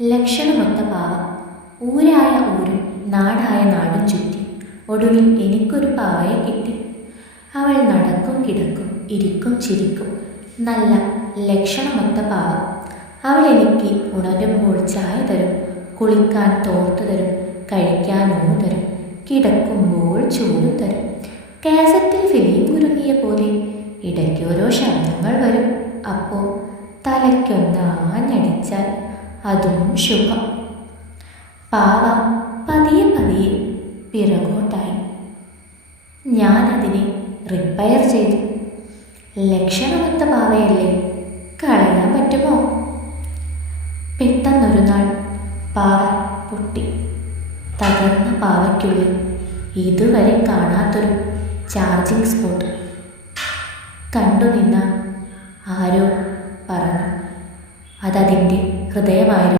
ലക്ഷണമൊത്ത പാവ ഊരായ ഊരും നാടായ നാടും ചുറ്റി ഒടുവിൽ എനിക്കൊരു പാവയെ കിട്ടി. അവൾ നടക്കും കിടക്കും ഇരിക്കും ചിരിക്കും, നല്ല ലക്ഷണമൊത്ത പാവ. അവൾ എനിക്ക് ഉണരുമ്പോൾ ചായ തരും, കുളിക്കാൻ തോർത്ത് തരും, കഴിക്കാൻ ഊണ് തരും, കിടക്കുമ്പോൾ ചൂട് തരും. കാസറ്റിൽ ഫിലിം കുരുങ്ങിയ പോലെ ഇടയ്ക്കോരോ ശബ്ദങ്ങൾ വരും. അപ്പോൾ തലയ്ക്കൊന്നാഞ്ഞടിച്ചാൽ അതും ശുഭം. പാവ പതിയെ പതിയെ പിറകോട്ടായി. ഞാനതിനെ റിപ്പയർ ചെയ്തു. ലക്ഷണമൊത്ത പാവയല്ലേ, കളയാൻ പറ്റുമോ? പെട്ടെന്നൊരു നാൾ പാവ പൊട്ടി. തകർന്ന പാവയ്ക്കുള്ളിൽ ഇതുവരെ കാണാത്തൊരു ചാർജിങ് സ്പോട്ട് കണ്ടുനിന്ന ആരോ പറഞ്ഞു അതതിൻ്റെ ഹൃദയമായിരുന്നു.